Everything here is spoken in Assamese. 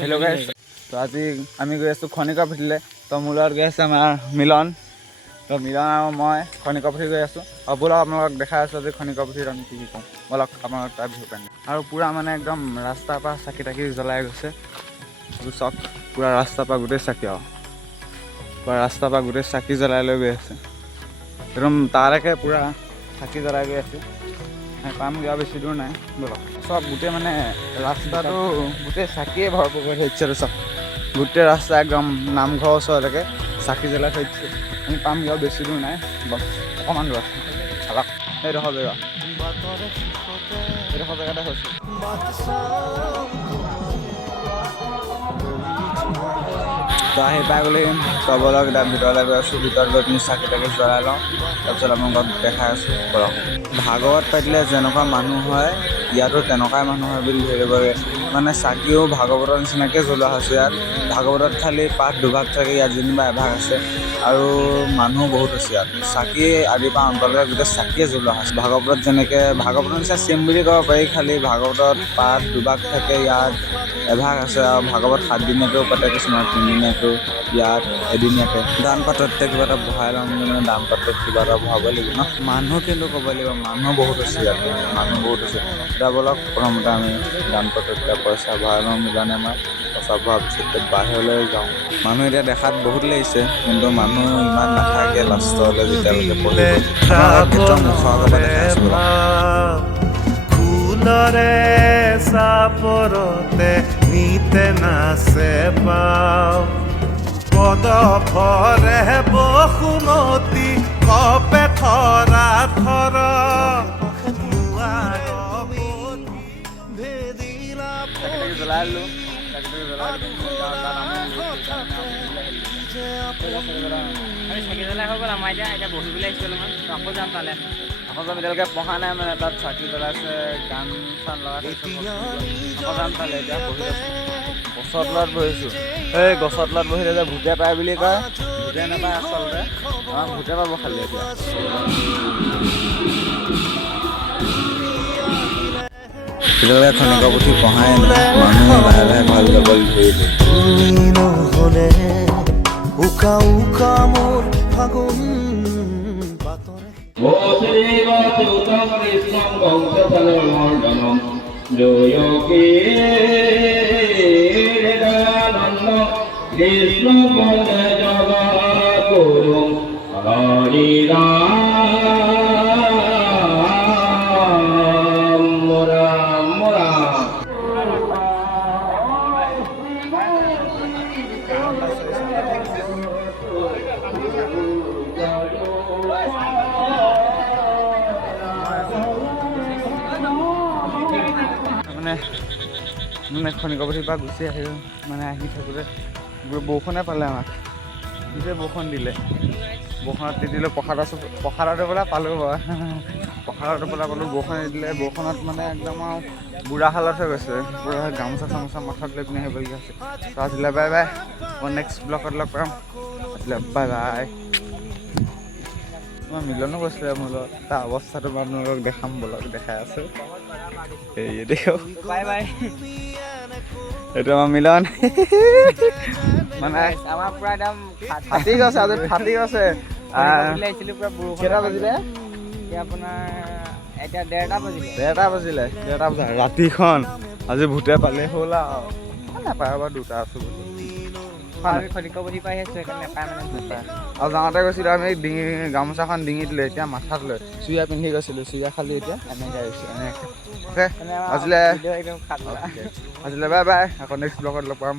হেল্ল' গাইছ, তো আজি আমি গৈ আছোঁ খনিকৰপুথিলৈ। তো মোৰ লগত গৈ আছে আমাৰ মিলন। তো মিলন আৰু মই খনিকৰপুথি গৈ আছোঁ। আৰু ব'লক আপোনালোকক দেখাই আছোঁ যে খনিকৰপুথিত আমি কি কৰোঁ। ব'লক আপোনালোক তাৰ ভিউ পাই। আৰু পূৰা মানে একদম ৰাস্তাৰ পৰা চাকি তাকি জ্বলাই গৈছে। চাওক পূৰা ৰাস্তাৰ পৰা গোটেই চাকি আৰু পূৰা ৰাস্তাৰ পৰা গোটেই চাকি জ্বলাই লৈ গৈ আছে। একদম তালৈকে পূৰা চাকি জ্বলাই গৈ আছে। পাম যোৱা বেছি দূৰ নাই। ব'লক চব গোটেই মানে ৰাস্তাটো গোটেই চাকিয়ে ভৰপূৰ কৰি থৈ দিছে। চব গোটেই ৰাস্তা একদম নামঘৰৰ ওচৰলৈকে চাকি জ্বলাই থৈ দিছে। আমি পামগৈ আৰু বেছি দূৰ নাই, বছ অকণমান দূৰ আছে। চালক এইডোখৰ জেগা জেগাতে হৈছোঁ। তো আহি পাই গ'লে চবলক এতিয়া ভিতৰলৈ গৈ আছোঁ। ভিতৰত গৈ পিনি চাকি তাকি জ্বলাই লওঁ, তাৰপিছত আপোনালোকক দেখাই আছোঁ। ব'লক ভাগৱত পাতিলে যেনেকুৱা মানুহ হয় ইয়াতো তেনেকুৱাই মানুহ হয় বুলি ধৰিবগৈ। মানে চাকিও ভাগৱতৰ নিচিনাকৈ জ্বলোৱা হৈছে ইয়াত। ভাগৱতত খালি পাঠ দুভাগ থাকে, ইয়াত যেনিবা এভাগ আছে। আৰু মানুহ বহুত হৈছে ইয়াত। চাকি আদিৰ পৰা অন্তলৈকে গোটেই চাকিয়ে জ্বলোৱা হৈছে। ভাগৱতত যেনেকৈ ভাগৱতৰ নিচিনা ছেম বুলি ক'ব পাৰি, খালি ভাগৱতত পাঠ দুভাগ থাকে, ইয়াত এভাগ আছে। আৰু ভাগৱত 7 দিনীয়াকৈও পাতে, কিছুমান 3 দিনীয়াকৈও, ইয়াত এদিনীয়াকৈ। দান পাত্ৰতে কিবা এটা বহাই লওঁ বুলি মানে দান পাত্ৰত কিবা এটা বহাব লাগিব ন। মানুহ কিন্তু ক'ব লাগিব মানুহ বহুত হৈছে ইয়াত, মানুহ বহুত হৈছে। এতিয়া ব'লক প্ৰথমতে আমি দান পাত্ৰত পইচা ভৰাই লওঁ। মিলনে মই পইচা ভৰাৰ পিছত বাহিৰলৈ যাওঁ। মানুহ এতিয়া দেখাত বহুত লাগিছে, কিন্তু মানুহ ইমান নাথাকে লাষ্টলৈ যেতিয়ালৈকে পঢ়িব। আপোনালোকক গেটৰ মুখৰ আগৰ পৰা দেখাই আছোঁ ব'লক। ফুলৰে চাপৰতে নিতে নাচে পাও, পদ ভৰে বসুমতী কপে থৰা থৰ, জ্বলাই দিলোঁ। আমি চাকি জ্বলাই হৈ গ'ল আমাৰ এতিয়া বহিবলৈ আহিছোঁ অলপমান। আকৌ যাম তালৈ। আকৌ যাম, এতিয়ালৈকে পঢ়া নাই মানে, তাত চাকি জ্বলাইছে, গান চান লগাইছে। আকৌ যাম তালৈ, এতিয়া বহি আছোঁ। গছৰ তলত বহিছোঁ। এই গছৰ তলত বহিলে যে ভূতে পায় বুলি কয়, ভূতে নাপায় আচলতে, আমাক ভূতে পাব খালি এতিয়া। এতিয়ালৈকে খনিকৰপুথি পঢ়াই নাই, মানুহে লাহে লাহে ভাল যাবলৈ ধৰিলে। নহ'লে উকা উকা মোৰ ফাগুন বাতৰে মানে খনিকৰপুথিৰ পৰা গুচি আহিলোঁ। মানে আহি থাকোঁতে বৰষুণে পালে আমাক, গোটেই বৰষুণ দিলে। বৰষুণত তিতিলোঁ। প্ৰসাদত পেলাই পালোঁ বাৰু, প্ৰসাদত পেলাই পালোঁ। বৰষুণে দিলে, বৰষুণত মানে একদম আৰু বুঢ়া হালত হৈ গৈছে। পূৰা গামোচা চামোচা মাথাত লৈ পিনে আহিবলগীয়া হৈছে। তো আজিলৈ বাই বাই, মই নেক্সট ব্লগত লগ পাম। আজিলৈ বাই বাই। মই মিলনো কৈছিলে মোৰ লগত, তাৰ অৱস্থাটো আপোনালোকক দেখাম ব'লক, দেখাই আছোঁ। এই দেখো বাই বাই। এইটো আমাৰ মিলন। মানে আমাৰ পূৰা একদম ফাটি গৈছে, আজি ফাটি গৈছে। আহিছিলোঁ পূৰা বৰষুণ। কেইটা বাজিলে? এতিয়া আপোনাৰ এতিয়া 1:30 বাজিলে। 1:30 বাজিলে, 1:30 বজা ৰাতিখন। আজি ভূতে পালে হ'ল আৰু নাপায় বাৰু, 2টা আছোঁ বুলি। আমি খনিকৰপুথি পাই আহিছোঁ, সেইকাৰণে নাপায় মানে ভূতে। আৰু যাওঁতে গৈছিলোঁ আমি গামোচাখন ডিঙিত লৈ, এতিয়া মাথাত লৈ চুৰিয়া পিন্ধি গৈছিলোঁ। চুৰিয়া খালি এতিয়া এনেকৈ আহিছোঁ, এনেকৈ। অ'কে, আজিলৈ বাই বাই। আকৌ নেক্সট ব্লগত লগ পাম।